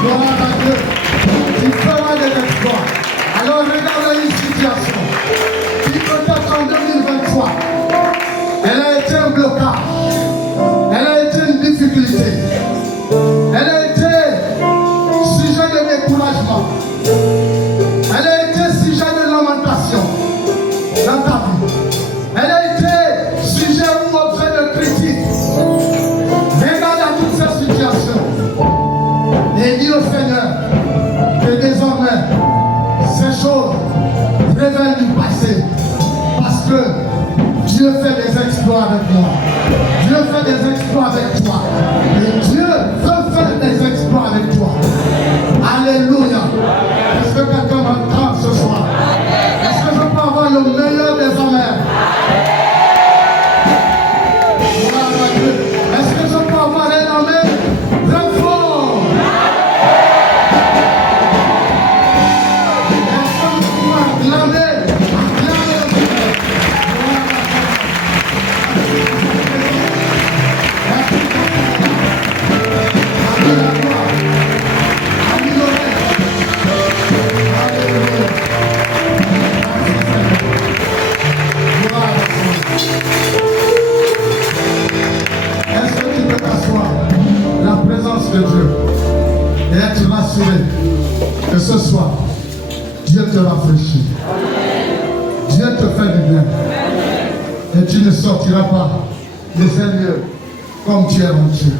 Gloire à Dieu. Tu feras des exploits. Alors regardez une situation qui peut-être en 2023, elle a été un blocage, elle a été une difficulté, elle a été sujet de découragement, elle a été sujet de lamentation dans ta vie, elle a été sujet ou objet de critique. Regarde à toutes ces situations et dis au Seigneur que désormais ces choses révèlent du passé, parce que Dieu fait des exploits avec moi. Dieu fait des exploits avec toi. Et Dieu veut faire des exploits avec toi. Alléluia. Est-ce que quelqu'un m'entend ce soir? Est-ce que je peux avoir le meilleur des amers? Gloire à Dieu. Est-ce que je peux avoir un amen très fort? Est-ce que je peux acclamer? Est-ce que tu peux t'asseoir la présence de Dieu et être rassuré que ce soir, Dieu te rafraîchit. Dieu te fait du bien. Et tu ne sortiras pas de ces lieux comme tu es rentré.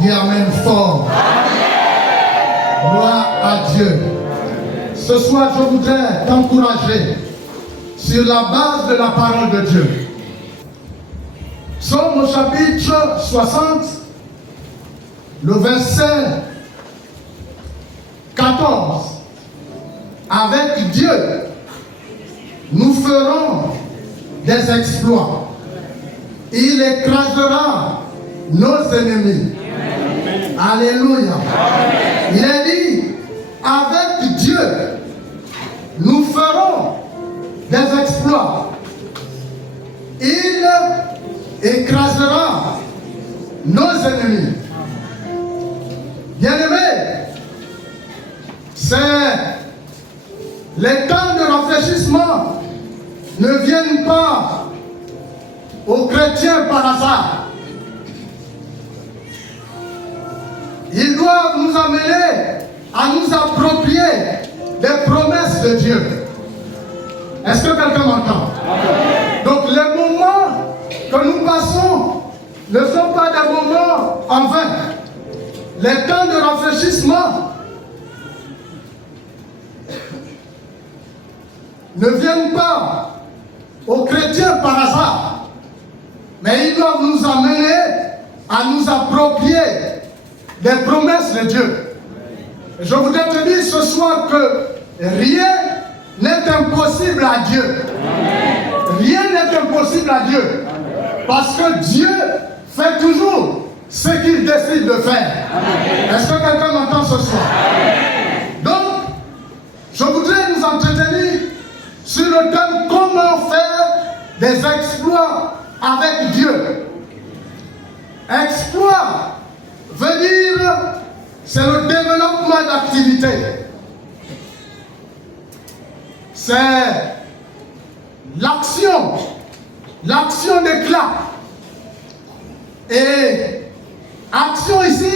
Dis Amen fort. Gloire à Dieu. Ce soir, je voudrais t'encourager sur la base de la parole de Dieu. Psaume au chapitre 60, le verset 14. Avec Dieu, nous ferons des exploits. Il écrasera nos ennemis. Alléluia. Il est dit, avec Dieu, nous ferons des exploits. Il écrasera nos ennemis. Bien-aimés, c'est les temps de rafraîchissement ne viennent pas aux chrétiens par hasard. Ils doivent nous amener à nous approprier des promesses de Dieu. Est-ce que quelqu'un m'entend? Donc les moments que nous passons ne sont pas des moments en vain. Les temps de rafraîchissement ne viennent pas aux chrétiens par hasard, mais ils doivent nous amener à nous approprier des promesses de Dieu. Je voudrais te dire ce soir que rien n'est impossible à Dieu. Rien n'est impossible à Dieu. Parce que Dieu fait toujours ce qu'il décide de faire. Est-ce que quelqu'un m'entend ce soir? Donc, je voudrais nous entretenir sur le thème comment faire des exploits avec Dieu. Exploit veut dire c'est le développement d'activité. C'est l'action d'éclat. Et action ici,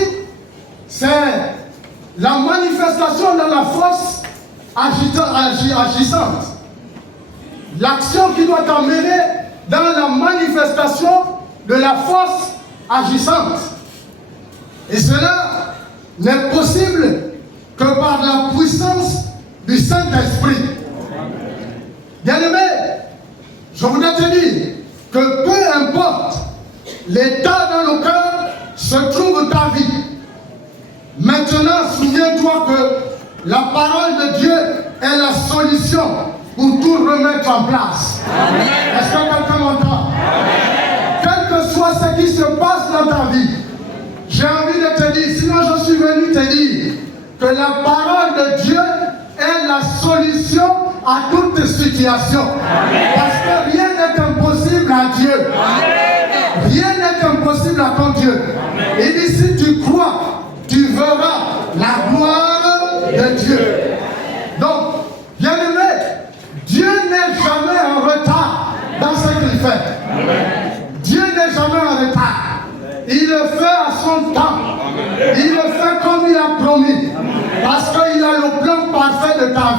c'est la manifestation de la force agissante. L'action qui doit t'amener dans la manifestation de la force agissante. Et cela n'est possible que par la puissance du Saint-Esprit. Bien-aimé, je voudrais te dire que peu importe l'état dans le cœur se trouve ta vie. Maintenant, souviens-toi que la parole de Dieu est la solution pour tout remettre en place. Est-ce que quelqu'un m'entend? Quel que soit ce qui se passe dans ta vie, j'ai envie de te dire, sinon je suis venu te dire que la parole de Dieu est la solution à toute situation. Parce que rien n'est impossible à Dieu. Rien n'est impossible à ton Dieu. Il dit, si tu crois, tu verras la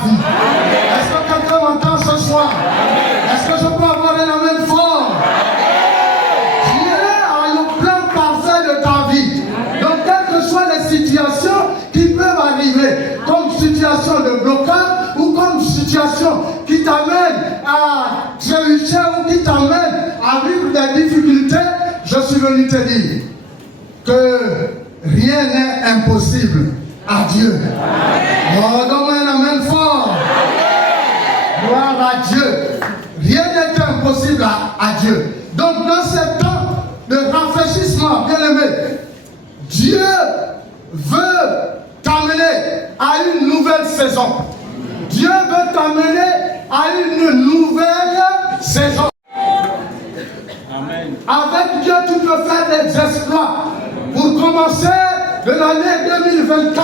vie. Est-ce que quelqu'un m'entend ce soir? Est-ce que je peux avoir un amen fort? Dieu a le plan parfait de ta vie. Donc, quelles que soient les situations qui peuvent arriver, comme situation de blocage ou comme situation qui t'amène à réussir ou qui t'amène à vivre des difficultés, je suis venu te dire que rien n'est impossible à Dieu. Oh, donne-moi un amen fort. Gloire à Dieu. Rien n'est impossible à Dieu. Donc, dans ce temps de rafraîchissement, bien aimé, Dieu veut t'amener à une nouvelle saison. Dieu veut t'amener à une nouvelle saison. Amen. Avec Dieu, tu peux faire des exploits. Pour commencer de l'année 2024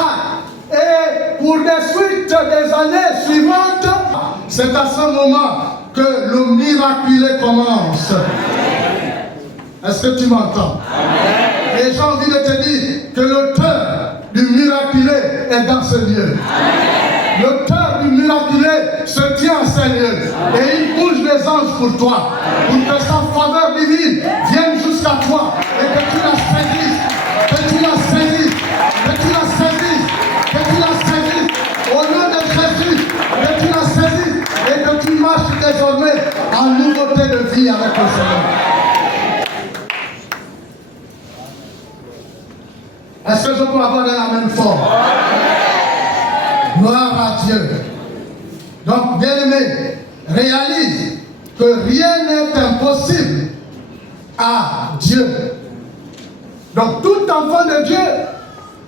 et pour les suites des années suivantes, c'est à ce moment que le miraculé commence. Est-ce que tu m'entends? Et j'ai envie de te dire que l'auteur du miraculé est dans ce lieu. L'auteur du miraculé se tient en ce lieu et il bouge les anges pour toi, pour que sa faveur divine vienne jusqu'à toi et que tu la saisisses, que tu la saisisses, que tu la saisisses, que tu la saisisses au nom de Jésus, que tu la saisisses et que tu marches désormais en nouveauté de vie avec le Seigneur. Est-ce que je peux avoir un amen fort? Gloire à Dieu. Donc, bien-aimé, réalise que rien n'est impossible à Dieu. Donc, tout enfant de Dieu,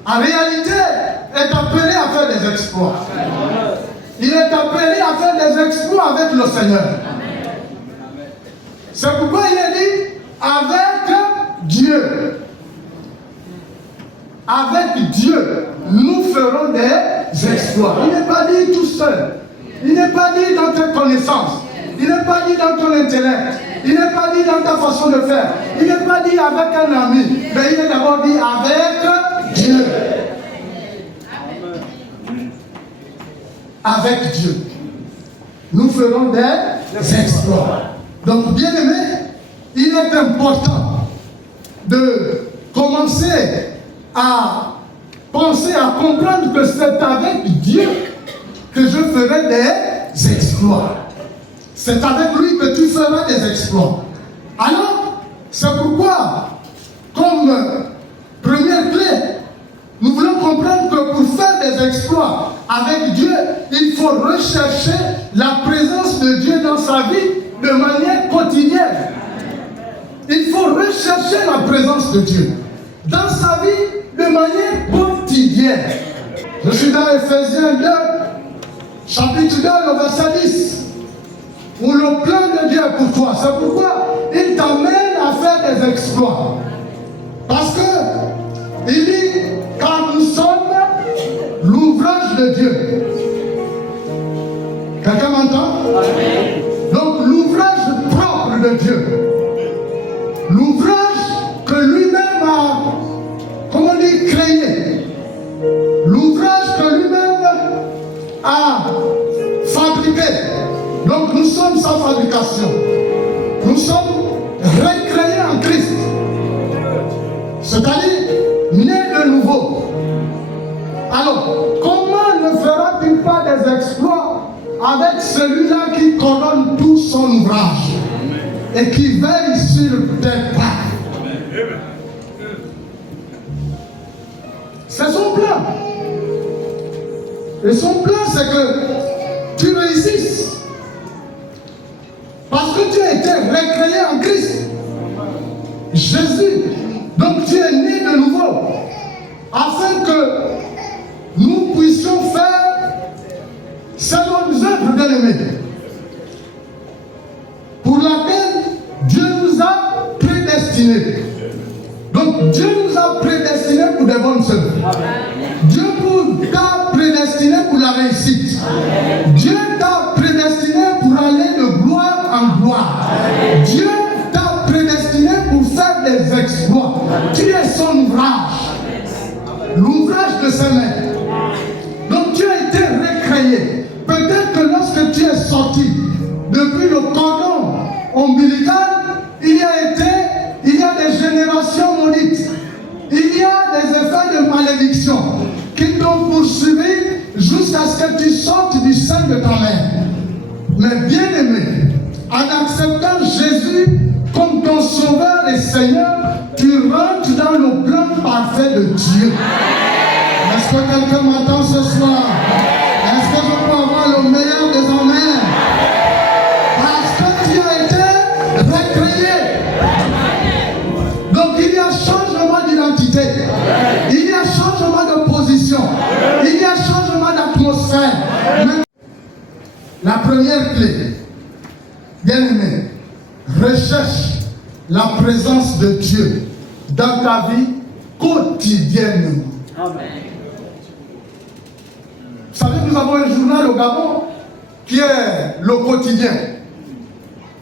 en réalité, est appelé à faire des exploits. Il est appelé à faire des exploits avec le Seigneur. C'est pourquoi il est dit, avec Dieu. Avec Dieu, nous ferons des exploits. Il n'est pas dit tout seul. Il n'est pas dit dans tes connaissances. Il n'est pas dit dans ton intellect. Il n'est pas dit dans ta façon de faire. Il n'est pas dit avec un ami. Mais il est d'abord dit avec Dieu. Avec Dieu. Nous ferons des exploits. Donc, bien aimé, il est important de commencer à penser, à comprendre que c'est avec Dieu que je ferai des exploits. C'est avec lui que tu feras des exploits. Alors, c'est pourquoi, comme première clé, nous voulons comprendre que pour faire des exploits avec Dieu, il faut rechercher la présence de Dieu dans sa vie de manière quotidienne. Il faut rechercher la présence de Dieu dans sa vie de manière quotidienne. Je suis dans Ephésiens 2, chapitre 2, le verset 10, où le plan de Dieu est pour toi. C'est pourquoi il t'amène à faire des exploits. Parce que il dit, car nous sommes l'ouvrage de Dieu. Quelqu'un m'entend? Donc l'ouvrage propre de Dieu. L'ouvrage que lui-même a, comment dire, créé. L'ouvrage que lui-même a fabriqué. Donc nous sommes sa fabrication. Nous sommes recréés en Christ. C'est-à-dire nés de nouveau. Alors, comment ne fera-t-il pas des exploits avec celui-là qui coordonne tout son ouvrage et qui veille sur tes pas? C'est son plan. Et son plan, c'est que tu réussisses. Parce que tu as été recréé en Christ. Jésus. Donc tu es né de nouveau. Afin que nous puissions faire ces bonnes œuvres bien-aimées. Pour laquelle Dieu nous a prédestinés. Donc Dieu nous a prédestinés pour des bonnes œuvres. Dieu t'a prédestiné pour la réussite. Dieu t'a prédestiné pour aller de gloire en gloire. Dieu t'a prédestiné pour faire des exploits. Tu es son ouvrage. L'ouvrage de ses mains. Donc tu as été recréé. Peut-être que tu sortes du sein de ta mère. Mais bien aimé, en acceptant Jésus comme ton sauveur et Seigneur, tu rentres dans le plan parfait de Dieu. Est-ce que quelqu'un m'entend ce soir? Est-ce que je peux avoir le meilleur des amens? Parce que tu as été recréé. Donc il y a changement d'identité, il y a changement de position, il y a changement d'atmosphère. La première clé, bien aimé, recherche la présence de Dieu dans ta vie quotidiennement. Amen. Vous savez, nous avons un journal au Gabon qui est le quotidien.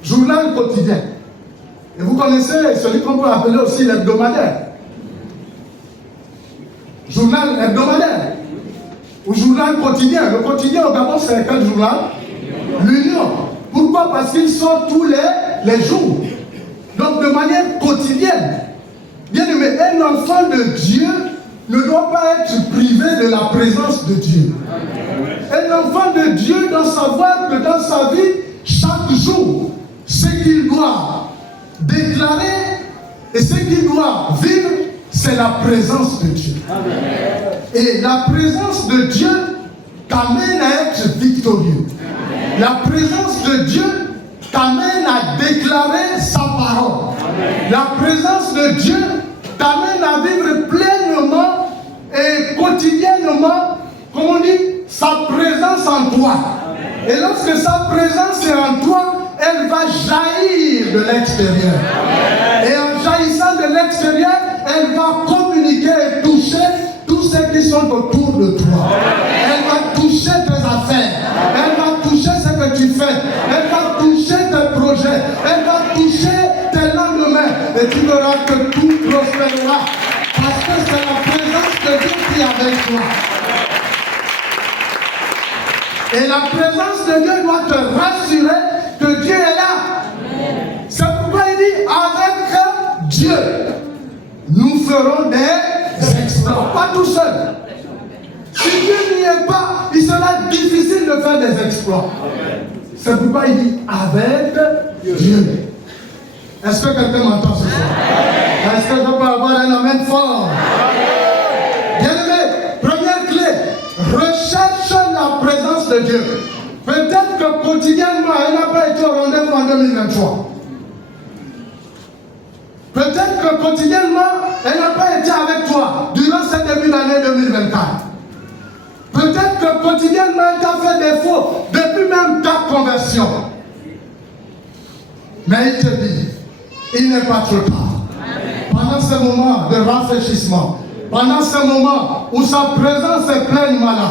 Journal quotidien. Et vous connaissez celui qu'on peut appeler aussi l'hebdomadaire. Journal hebdomadaire. Ou journal quotidien. Le quotidien au Gabon, c'est quel journal? L'Union. Pourquoi? Parce qu'il sort tous les jours. Donc de manière quotidienne. Bien aimé, un enfant de Dieu ne doit pas être privé de la présence de Dieu. Un enfant de Dieu doit savoir que dans sa vie, chaque jour, ce qu'il doit déclarer et ce qu'il doit vivre, c'est la présence de Dieu. Et la présence de Dieu t'amène à être victorieux. La présence de Dieu t'amène à déclarer sa parole. La présence de Dieu t'amène à vivre pleinement et quotidiennement, comme on dit, sa présence en toi. Et lorsque sa présence est en toi, elle va jaillir de l'extérieur. Et en jaillissant de l'extérieur, elle va communiquer et toucher tous ceux qui sont autour de toi. Elle va toucher tes affaires. Elle va toucher ce que tu fais. Elle va toucher tes projets. Elle va toucher tes lendemains. Et tu verras que tout prospérera. Parce que c'est la présence de Dieu qui est avec toi. Et la présence de Dieu doit te rassurer que Dieu est là. C'est pourquoi il dit, avec Dieu, nous ferons des exploits. Pas tout seul. Si Dieu n'y est pas, il sera difficile de faire des exploits. C'est pourquoi il dit, avec Dieu. Est-ce que quelqu'un m'entend ce soir? Est-ce que je peux avoir un amen fort? Bien-aimé, première clé, recherche la présence de Dieu. Peut-être que quotidiennement, elle n'a pas été au rendez-vous en 2023. Peut-être que quotidiennement, elle n'a pas été avec toi durant ce début d'année 2024. Peut-être que quotidiennement, elle t'a fait défaut depuis même ta conversion. Mais il te dit, il n'est pas trop tard. Pendant ce moment de rafraîchissement, pendant ce moment où sa présence est pleinement là,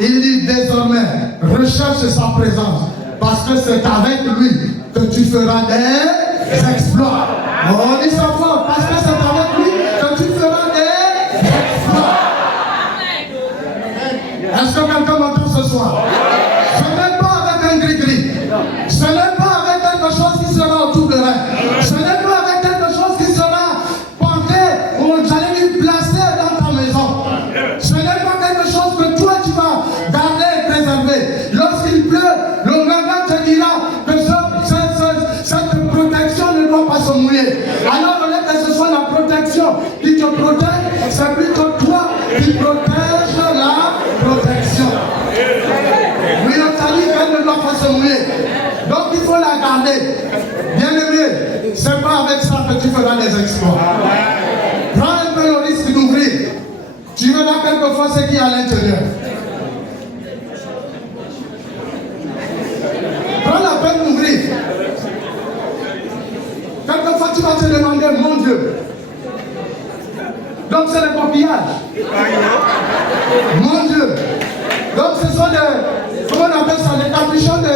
il dit désormais, recherche sa présence, parce que c'est avec lui que tu feras des exploits. On dit ça fort, parce que c'est avec lui que tu feras des exploits. Est-ce que quelqu'un m'entend ce soir? Ce n'est pas avec un gris-gris. Ce n'est pas avec quelque chose qui sera autour de elle. Ce n'est pas avec quelque chose qui sera porté ou j'allais lui placer dans ta maison. Ce n'est pas quelque chose que toi tu vas garder et préserver. Lorsqu'il pleut, le gardien te dira que cette protection ne doit pas se mouiller. Alors au lieu que ce soit la protection qui te protège, c'est plutôt toi qui protège la protection. Oui, on t'a dit qu'elle ne doit pas se mouiller. Donc il faut la garder. Bien aimé, c'est pas avec ça que tu feras des exploits. Prends un peu le risque d'ouvrir. Tu verras quelquefois ce qu'il y a à l'intérieur. Prends la peine d'ouvrir. Quelquefois tu vas te demander, mon Dieu. Donc c'est le coquillage. Mon Dieu. Donc ce sont des, comment on appelle ça, les capuchons de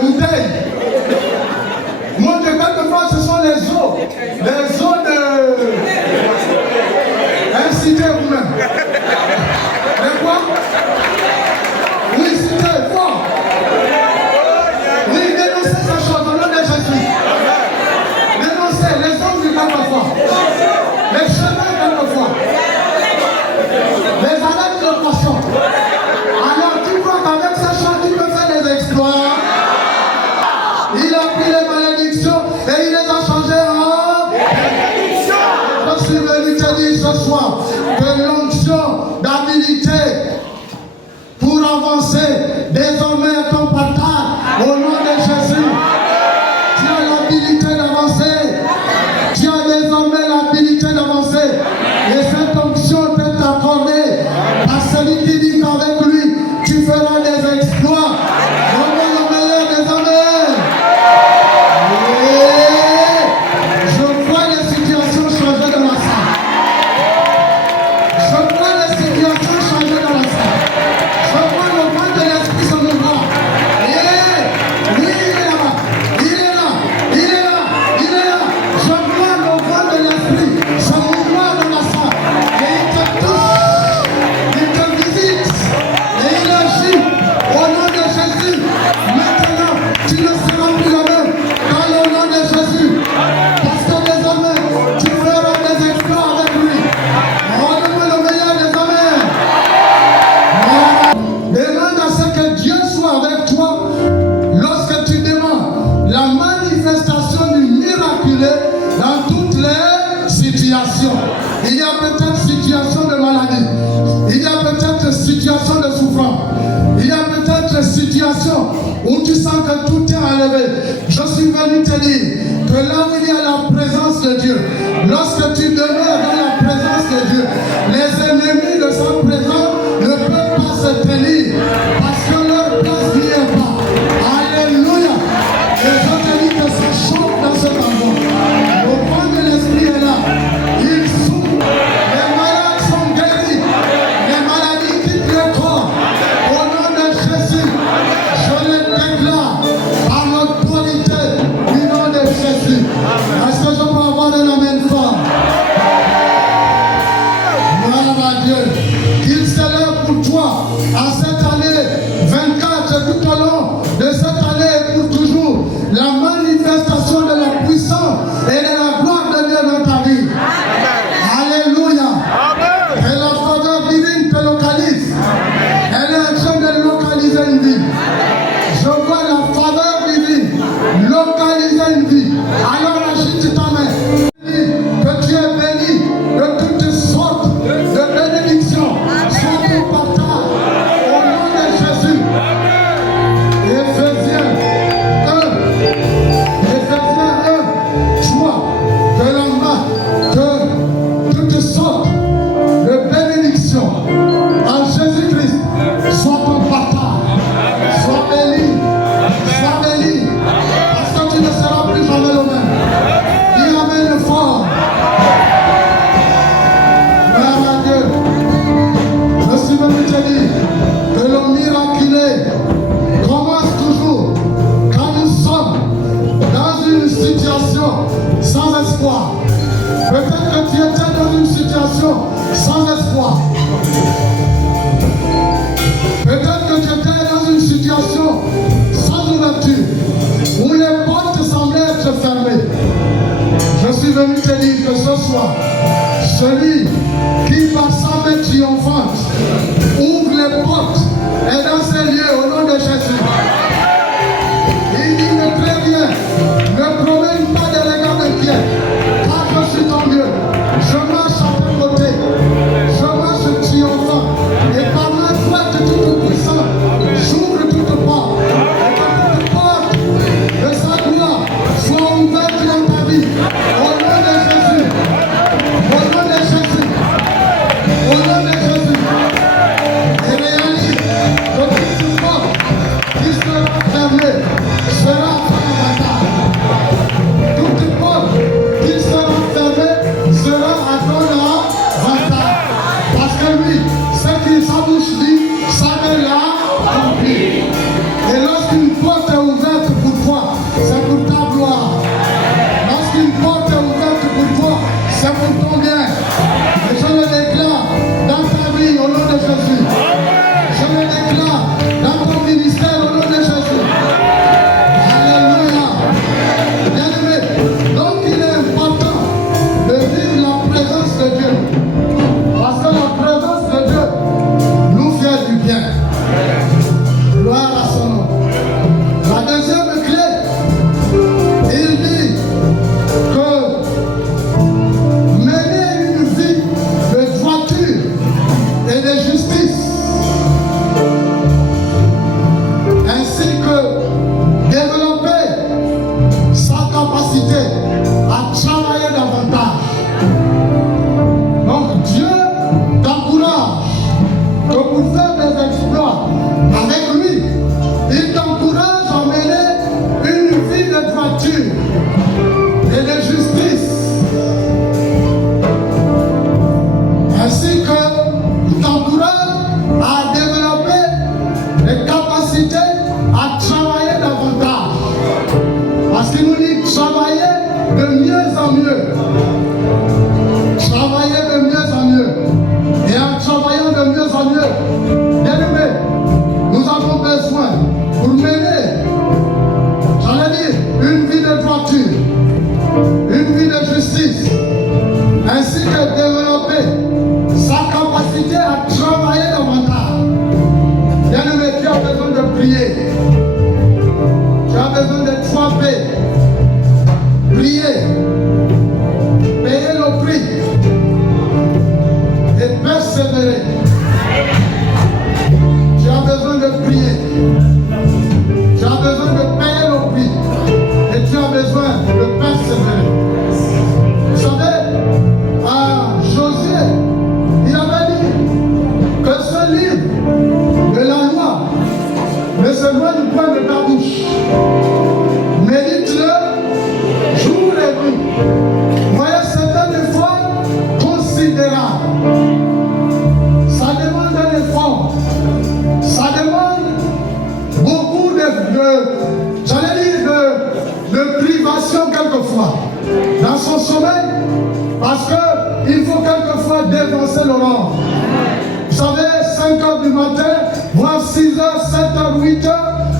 bouteilles. Mon Dieu, quelquefois ce sont les eaux de... Incitez vous-même. Mais quoi? Oui, citez, fort. Oui, dénoncez ces choses au nom de Jésus. Dénoncez les hommes du quelquefois. Les chemins quelquefois. dis ce soir que l'onction d'habilité pour avancer désormais est ton partage au nom de Jésus. Tu as l'habilité d'avancer. Tu as désormais l'habilité d'avancer. Et cette onction t'est accordée à celui qui dit qu'avec lui, tu feras des exploits. Le meilleur des amen. Je vois les situations changer dans la salle. Je vois les situations changer dans la salle. Je vois le vent de l'esprit se mouvoir. Oui, il est là-bas. Il est là. Il est là. Il est là. Je vois le vent de l'esprit se mouvoir dans la salle. Et il te touche. Il te visite. Et il agit au nom de Jésus. Maintenant, tu ne seras plus la même. Dans le nom de Jésus. Parce que désormais, tu feras des exploits avec lui. Redonne-moi le meilleur des amens. Demande à ce que Dieu soit avec toi lorsque tu demandes la manifestation du miraculeux dans toutes les situations. Il y a peut-être situation de maladie. Il y a peut-être situation de souffrance. Il y a peut-être situation où tu sens que tout est enlevé. Je suis venu te dire que là où il y a la présence de Dieu, lorsque tu demeures dans la présence de Dieu, les ennemis de sa présence ne peuvent pas se tenir parce que leur place n'y est pas. Alléluia. Et je te dis que ça chauffe dans cet endroit. Le vent de l'esprit est là. Il souffle. Les malades sont guéris. Les maladies quittent le corps. Au nom de Jésus, je les déclare par l'autorité du nom de Jésus. Est-ce que je peux avoir un amen fort? 6h, 7h, 8h,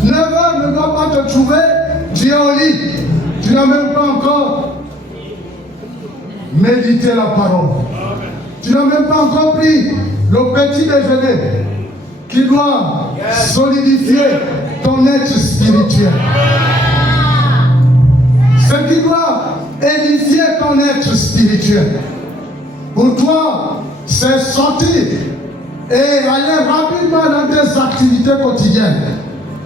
9h ne doit pas te trouver, tu es au lit. Tu n'as même pas encore médité la parole. Tu n'as même pas encore pris le petit déjeuner qui doit solidifier ton être spirituel. Ce qui doit édifier ton être spirituel. Pour toi, c'est sortir et aller rapidement dans tes activités quotidiennes.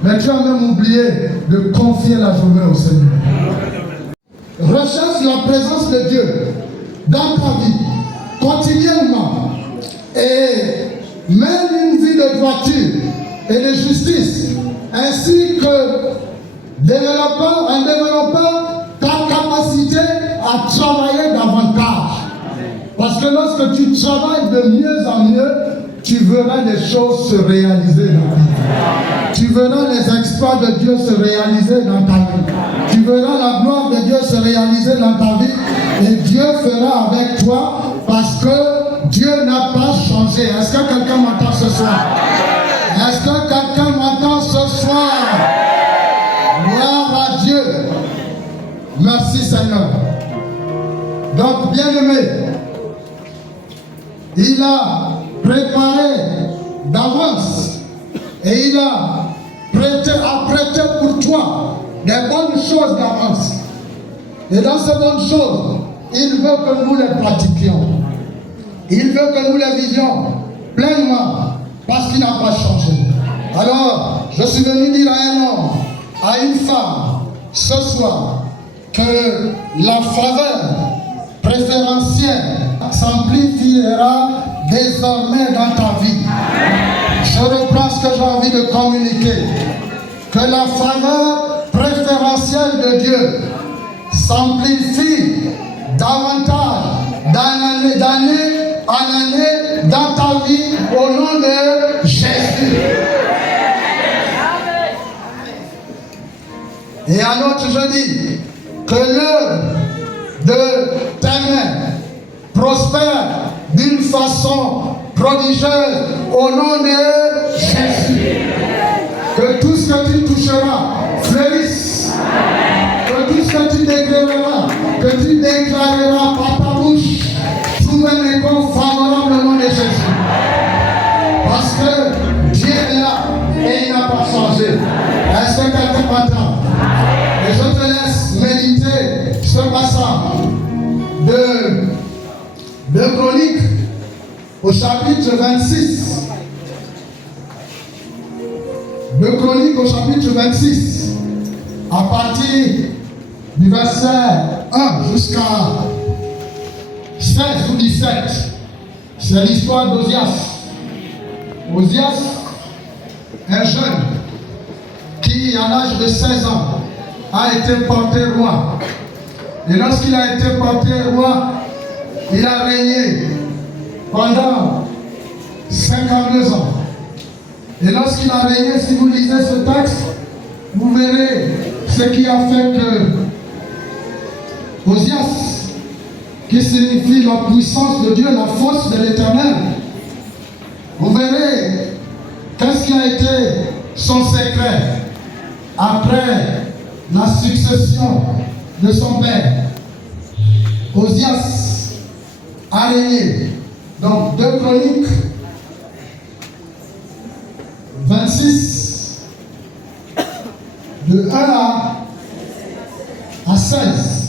Mais tu as même oublié de confier la journée au Seigneur. Recherche la présence de Dieu dans ta vie, quotidiennement. Et mène une vie de droiture et de justice, ainsi que en développant ta capacité à travailler davantage. Parce que lorsque tu travailles de mieux en mieux, tu verras les choses se réaliser dans ta vie. Tu verras les exploits de Dieu se réaliser dans ta vie. Tu verras la gloire de Dieu se réaliser dans ta vie. Et Dieu fera avec toi parce que Dieu n'a pas changé. Est-ce que quelqu'un m'entend ce soir? Est-ce que quelqu'un m'entend ce soir? Gloire à Dieu. Merci Seigneur. Donc, bien-aimé, il a préparé d'avance et il a prêté pour toi des bonnes choses d'avance. Et dans ces bonnes choses, il veut que nous les pratiquions. Il veut que nous les vivions pleinement parce qu'il n'a pas changé. Alors, je suis venu dire à un homme, à une femme, ce soir, que la faveur préférentielle s'amplifiera désormais dans ta vie. Je reprends ce que j'ai envie de communiquer. Que la faveur préférentielle de Dieu s'amplifie davantage d'année en année dans ta vie au nom de Jésus. Et alors je dis que l'œuvre de tes mains prospère d'une façon prodigieuse au nom de Jésus. Que tout ce que tu toucheras fleurisse. Que tout ce que tu déclareras par ta bouche trouve un écho favorable au nom de Jésus. Parce que Dieu est là et il n'a pas changé. Est-ce que quelqu'un m'entend? Et je te laisse méditer ce passage de Chroniques au chapitre 26. De Chroniques au chapitre 26, à partir du verset 1 jusqu'à 16 ou 17. C'est l'histoire d'Ozias. Ozias, un jeune qui, à l'âge de 16 ans, a été porté roi. Et lorsqu'il a été porté roi, il a régné pendant 52 ans. Et lorsqu'il a régné, si vous lisez ce texte, vous verrez ce qui a fait que Ozias, qui signifie la puissance de Dieu, la force de l'Éternel, vous verrez qu'est-ce qui a été son secret après la succession de son père. Ozias a régné. Donc, 2 Chroniques 26, de 1 à 16.